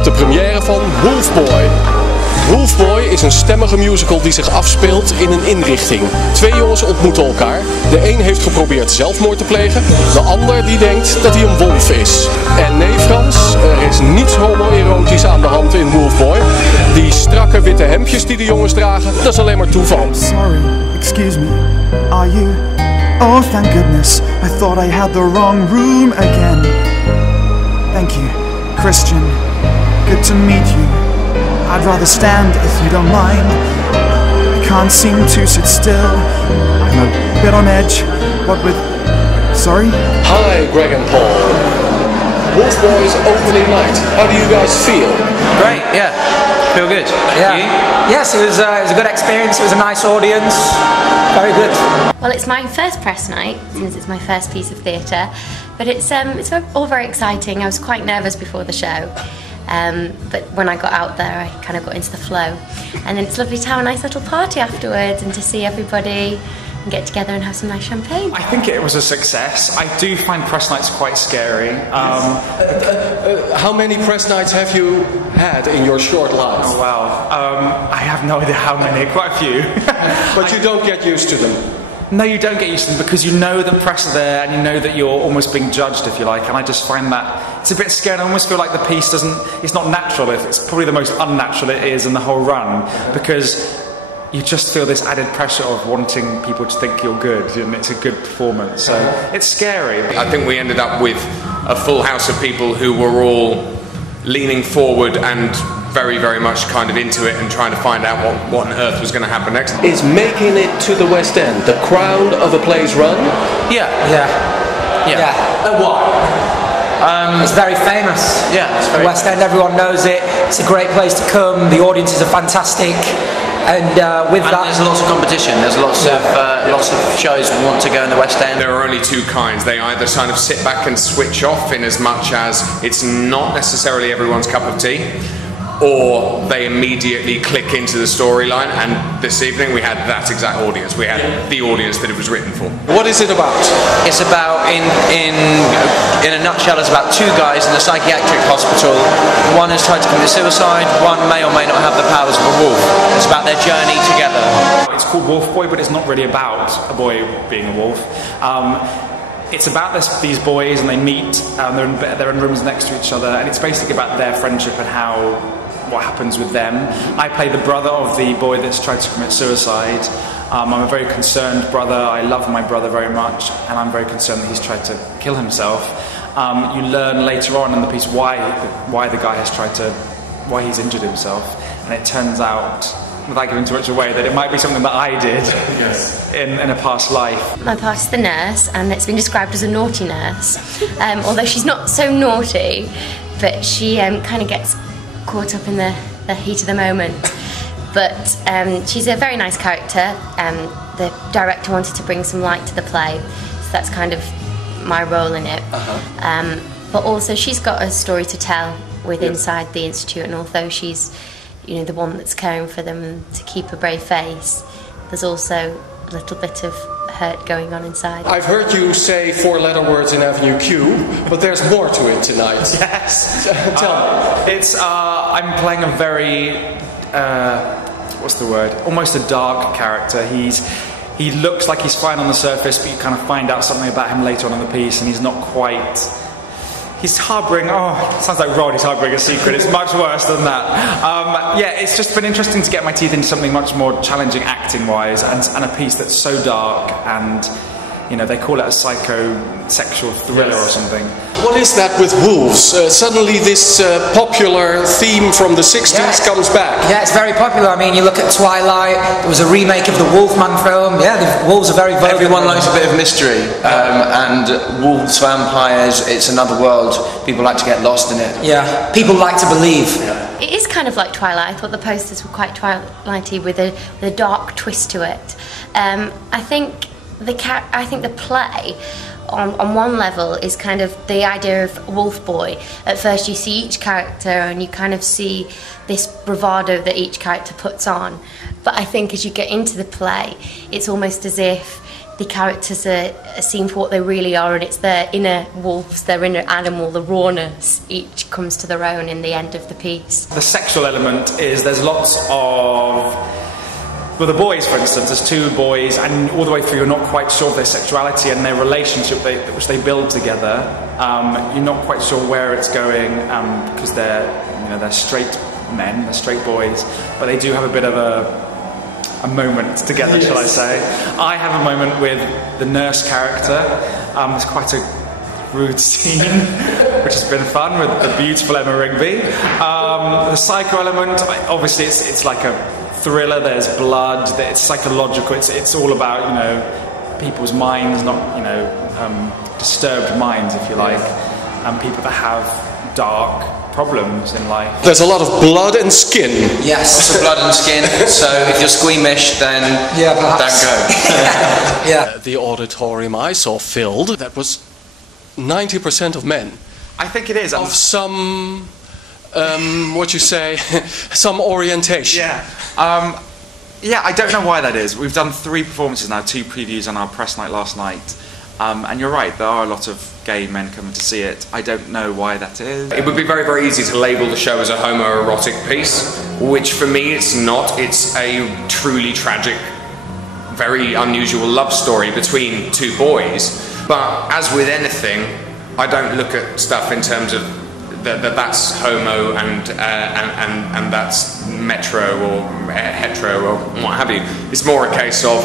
op de première van Wolfboy. Wolfboy is een stemmige musical die zich afspeelt in een inrichting. Twee jongens ontmoeten elkaar. De een heeft geprobeerd zelfmoord te plegen. De ander die denkt dat hij een wolf is. En nee Frans, er is niets homoerotisch aan de hand in Wolfboy. Die strakke witte hemdjes die de jongens dragen, dat is alleen maar toeval. Sorry, excuse me. Are you? Oh, thank goodness. I thought I had the wrong room again. Thank you, Christian. Good to meet you. I'd rather stand if you don't mind. I can't seem to sit still. I'm a bit on edge. What with... Sorry? Hi, Greg and Paul. Wolfboy's opening night. How do you guys feel? Great, yeah. Feel good. Yeah. You? Yes, it was a good experience. It was a nice audience. Very good. Well, it's my first press night since it's my first piece of theatre, but it's all very exciting. I was quite nervous before the show. But when I got out there, I kind of got into the flow. And then it's lovely to have a nice little party afterwards and to see everybody and get together and have some nice champagne. I think it was a success. I do find press nights quite scary. How many press nights have you had in your short life? Oh, wow. I have no idea how many, quite a few. But you don't get used to them? No, you don't get used to them because you know the press are there and you know that you're almost being judged, if you like, and I just find that it's a bit scary. I almost feel like the piece it's not natural. It's probably the most unnatural it is in the whole run because you just feel this added pressure of wanting people to think you're good and it's a good performance. So it's scary. I think we ended up with a full house of people who were all leaning forward and very, very much kind of into it and trying to find out what on earth was going to happen next. Is making it to the West End the crown of a play's run? Yeah. And why? It's very famous. Yeah, it's very West End, everyone knows it. It's a great place to come. The audiences are fantastic. And with that, there's lots of competition. There's lots of shows that want to go in the West End. There are only two kinds. They either kind of sit back and switch off in as much as it's not necessarily everyone's cup of tea, or they immediately click into the storyline, and this evening we had that exact audience. We had the audience that it was written for. What is it about? It's about, in a nutshell, it's about two guys in a psychiatric hospital. One has tried to commit suicide, one may or may not have the powers of a wolf. It's about their journey together. It's called Wolfboy, but it's not really about a boy being a wolf. It's about these boys, and they meet, they're in rooms next to each other, and it's basically about their friendship and what happens with them. I play the brother of the boy that's tried to commit suicide. I'm a very concerned brother. I love my brother very much, and I'm very concerned that he's tried to kill himself. You learn later on in the piece why the guy why he's injured himself, and it turns out, without giving too much away, that it might be something that I did in a past life. My part is the nurse, and it's been described as a naughty nurse, although she's not so naughty, but she kind of gets caught up in the heat of the moment. But she's a very nice character. The director wanted to bring some light to the play, so that's kind of my role in it. But also she's got a story to tell inside the institute, and although she's the one that's caring for them to keep a brave face, there's also a little bit of hurt going on inside. I've heard you say 4-letter words in Avenue Q, but there's more to it tonight. Yes. Tell me. It's I'm playing a very what's the word? Almost a dark character. He looks like he's fine on the surface, but you kind of find out something about him later on in the piece, and he's not quite. He's harbouring, it sounds like Rod, he's harbouring a secret. It's much worse than that. It's just been interesting to get my teeth into something much more challenging acting-wise, and a piece that's so dark, and they call it a psycho-sexual thriller or something. What is that with wolves? Suddenly this popular theme from the 60s comes back. Yeah, it's very popular. I mean, you look at Twilight, there was a remake of the Wolfman film. Yeah, the wolves are very vogue. Everyone likes a bit of mystery, and wolves, vampires, it's another world. People like to get lost in it. Yeah, people like to believe. Yeah. It is kind of like Twilight. I thought the posters were quite Twilighty with a dark twist to it. I think the play on one level is kind of the idea of Wolfboy. At first you see each character and you kind of see this bravado that each character puts on, but I think as you get into the play it's almost as if the characters are seen for what they really are, and it's their inner wolves, their inner animal, the rawness, each comes to their own in the end of the piece. The sexual element is there's lots of... Well, the boys, for instance, there's two boys, and all the way through you're not quite sure of their sexuality and their relationship which they build together. You're not quite sure where it's going because they're straight men, they're straight boys, but they do have a bit of a moment together, yes. Shall I say. I have a moment with the nurse character. It's quite a rude scene, which has been fun with the beautiful Emma Rigby. The psycho element, obviously it's like a thriller, there's blood, it's psychological, it's all about, people's minds, not, disturbed minds, if you like, and people that have dark problems in life. There's a lot of blood and skin. Yes, lots of blood and skin, so if you're squeamish, then don't go. Yeah. The auditorium I saw filled, that was 90% of men. I think it is. Of some... some orientation. Yeah, I don't know why that is. We've done 3 performances now, 2 previews on our press night last night. And you're right, there are a lot of gay men coming to see it. I don't know why that is. It would be very, very easy to label the show as a homoerotic piece, which for me it's not. It's a truly tragic, very unusual love story between 2 boys. But as with anything, I don't look at stuff in terms of that's homo and that's metro or hetero or what have you. It's more a case of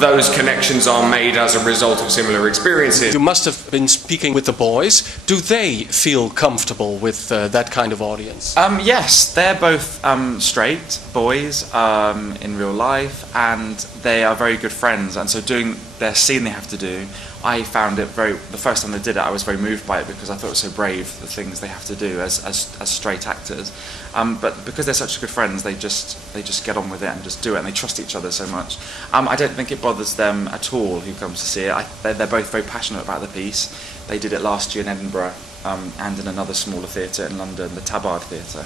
those connections are made as a result of similar experiences. You must have been speaking with the boys. Do they feel comfortable with that kind of audience? Yes, they're both straight boys in real life, and they are very good friends, and so doing their scene they have to do, I found it the first time they did it, I was very moved by it because I thought it was so brave, the things they have to do as straight actors. But because they're such good friends, they just get on with it and just do it, and they trust each other so much. I don't think it bothers them at all who comes to see it. They're both very passionate about the piece. They did it last year in Edinburgh and in another smaller theatre in London, the Tabard Theatre.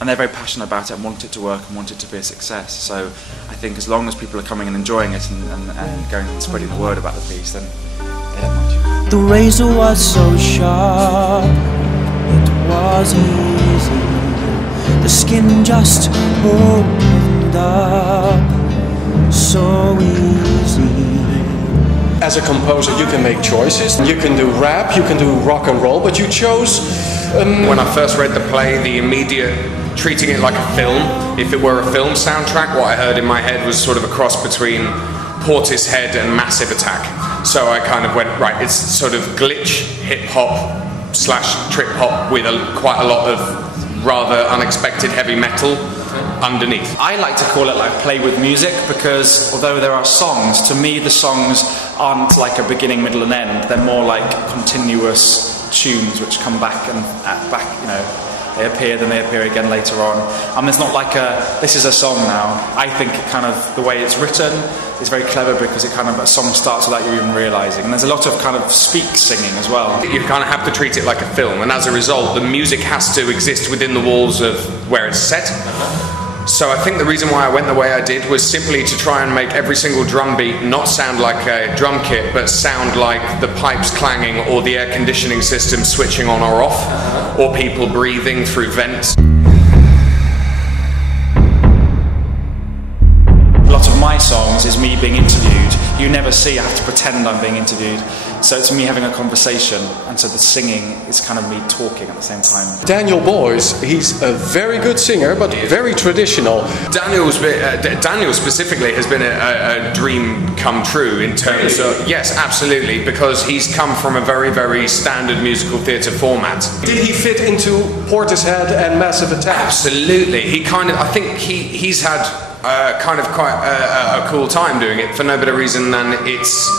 And they're very passionate about it and want it to work and want it to be a success. So I think as long as people are coming and enjoying it and going and spreading the word about the piece, then they don't mind. The razor was so sharp, it was easy. The skin just opened up, so easy. As a composer, you can make choices. You can do rap, you can do rock and roll, but you chose... When I first read the play, the immediate treating it like a film. If it were a film soundtrack, what I heard in my head was sort of a cross between Portishead and Massive Attack. So I kind of went, right, it's sort of glitch, hip-hop / trip-hop with quite a lot of rather unexpected heavy metal underneath. I like to call it like play with music, because although there are songs, to me the songs aren't like a beginning, middle and end. They're more like continuous tunes which come back and they appear, then they appear again later on. There's not like this is a song now. I think it kind of, the way it's written is very clever, because it kind of, a song starts without you even realising. And there's a lot of kind of speak singing as well. You kind of have to treat it like a film, and as a result, the music has to exist within the walls of where it's set. So I think the reason why I went the way I did was simply to try and make every single drum beat not sound like a drum kit, but sound like the pipes clanging or the air conditioning system switching on or off, or people breathing through vents. A lot of my songs is me being interviewed. You never see, I have to pretend I'm being interviewed. So it's me having a conversation, and so the singing is kind of me talking at the same time. Daniel Boyce, he's a very good singer, but very traditional. Daniel specifically has been a dream come true in terms of, yes, absolutely, because he's come from a very, very standard musical theatre format. Did he fit into Portishead and Massive Attack? Absolutely. He kind of, I think he's had kind of quite a cool time doing it, for no better reason than it's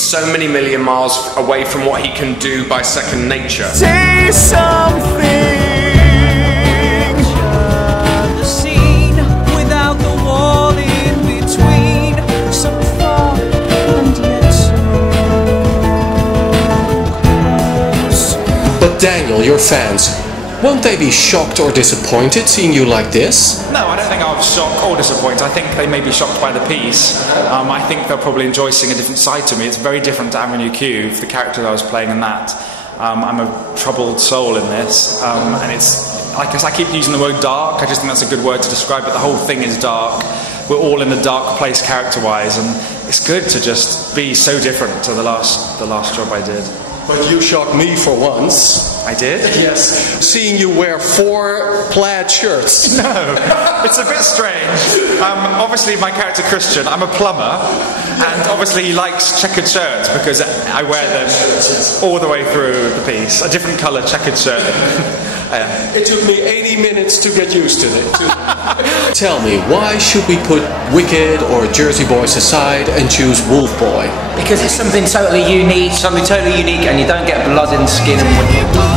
so many million miles away from what he can do by second nature. Say something. The scene without the wall in between, so far and yet so close. But Daniel, your fans, won't they be shocked or disappointed seeing you like this? No, I don't think I'll of shock or disappointment. I think they may be shocked by the piece. I think they'll probably enjoy seeing a different side to me. It's very different to Avenue Q, the character that I was playing in that. I'm a troubled soul in this, and it's, I guess I keep using the word dark. I just think that's a good word to describe it. The whole thing is dark. We're all in a dark place character-wise, and it's good to just be so different to the last job I did. But you shocked me for once. I did? Yes. Seeing you wear 4 plaid shirts. No, it's a bit strange. Obviously, my character Christian, I'm a plumber, and obviously he likes checkered shirts because I wear them all the way through the piece. A different colour checkered shirt. It took me 80 minutes to get used to it. Tell me, why should we put Wicked or Jersey Boys aside and choose Wolfboy? Because it's something totally unique. Something totally unique, and you don't get blood in skin and